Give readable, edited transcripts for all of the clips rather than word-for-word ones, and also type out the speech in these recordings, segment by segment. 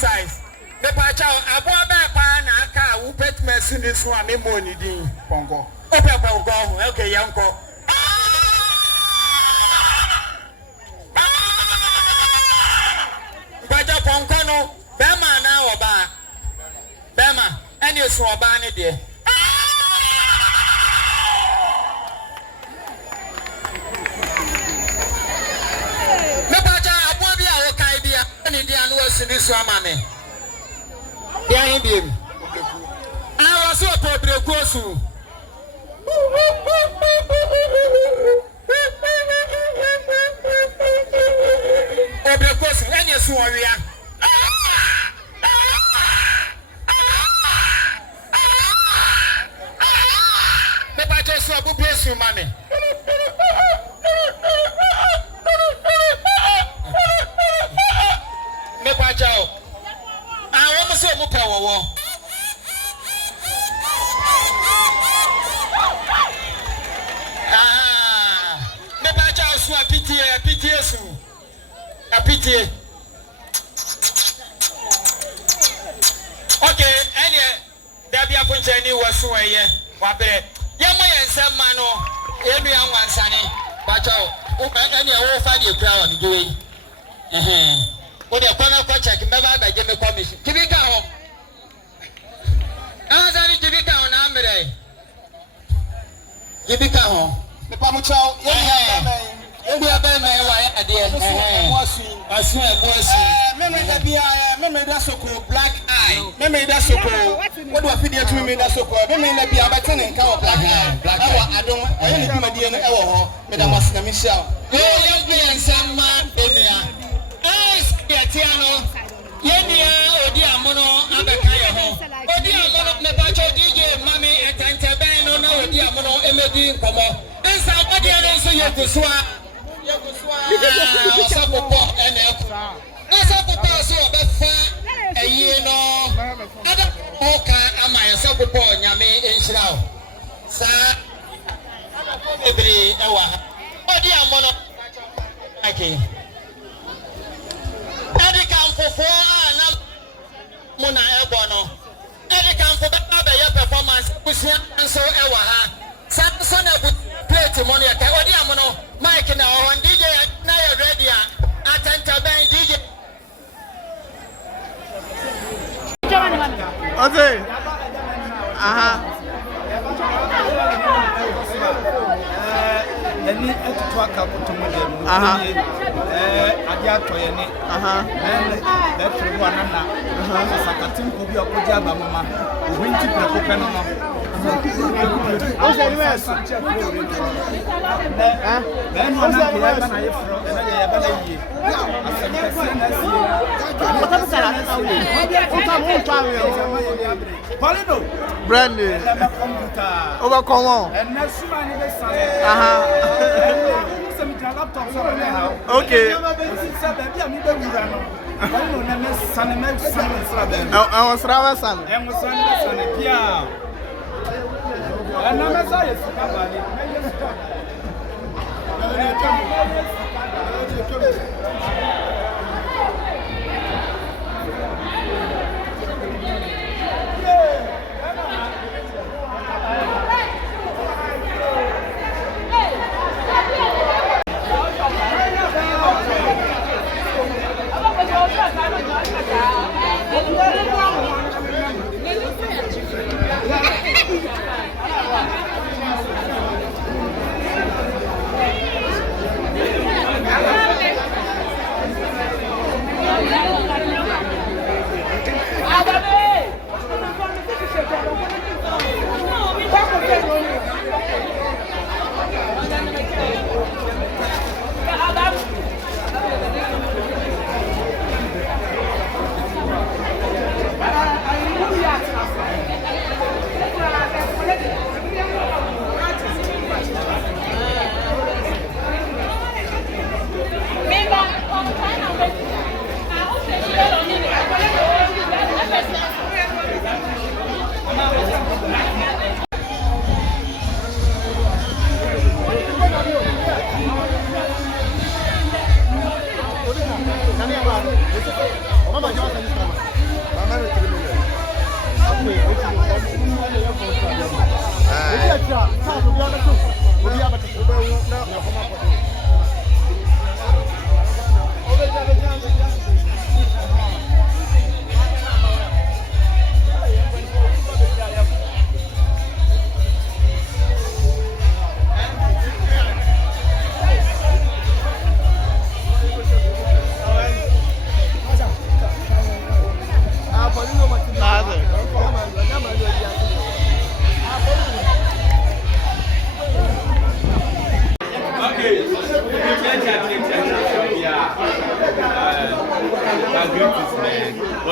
size. The pacha abua be pa na aka wo pet mesu ni so ame mo ni din pongo. Ope pongo okay yanko. Pacha pongo no bema na oba. Bema eni osu oba ni de. Ni dia no asini so amame dia hin biem I was so pobreku osu pobreku osu enye su oria me pa je so abu blesu mame me pa jao I want so mo pe wo me pa jao so apitie su apitie okay ene da bia ponche ni wasu eye wa bere ye mo ye nsem ma no enu ya nwansane pa jao o ene wo fa di ekura won do yi o de kwana kwa check mbeba ba je me commission tibika ho azari tibika ho na amre tibika ho me pa mu chao ye bi aba me wa ya ade asu me da bia me da soko black eye me da soko what do afidie to me da soko me da bia ba tene nka wo black eye awa adon ayo ni dwumadie no e wo ho me da masina me sha ye bi ensama enia Tiano, Yenia, Odi Amono, Abeka Yaho, Odi Amono, Nebacho DJ, Mami, and Tantabano, Odi Amono, Emedi, Como, and somebody else, Yokuswa, Sapo, and Elka. Sapo, so Befa, a year no, other Oka, and my Sapo, Yami, and Shroud. Sir, every hour, Odi Amono, okay. For na muna ebono eri kan for be your performance kusia so ewa ha samson abu plate money ka odi amono mic na on DJ na you ready atenta ben DJ okay Any to aka kutumu dem Agya toyene that one na sakatin ko bi okoji abamama winti prekope no no o se ni eso ben one na ke ba na ye fro na ye ba na yi asem kase na si o ta sara o ta mo ta we Poleeno brandy over common and na suma ni be san okay. I was rather son.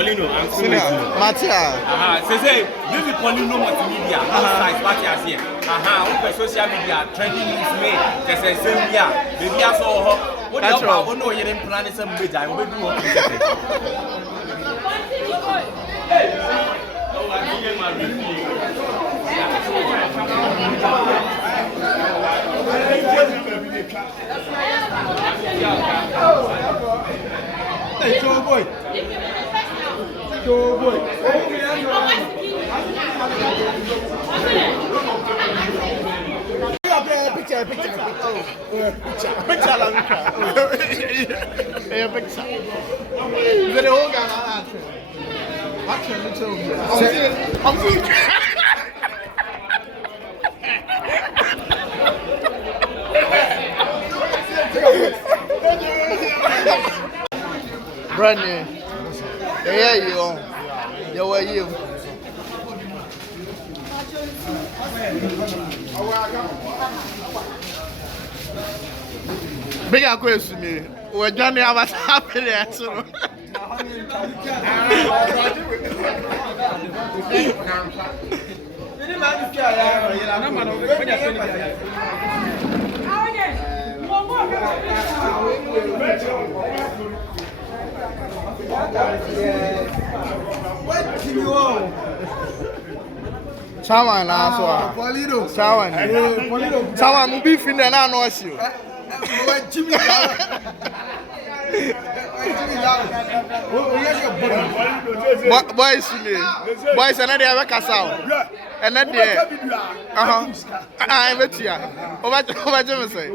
Poleeno. I'm senior. Matia. Say this is Poleeno Multimedia. Outside party as here. On social media trending news me. Just say same year. Baby I saw her. What do you know? You're in planning some major. I will do what you say. Hey, Joe boy. Joe boy. Picture. Brandon, yeah, you were you. Big question me. We're done to have us happy there. So. Chawan na so ah. Poleeno. Chawan. Poleeno. Chawan mu bi fin na na no hye. Jimmy. Boys me. Boys na dey make kasa o. And na dey. Betia. Oba Jimmy say.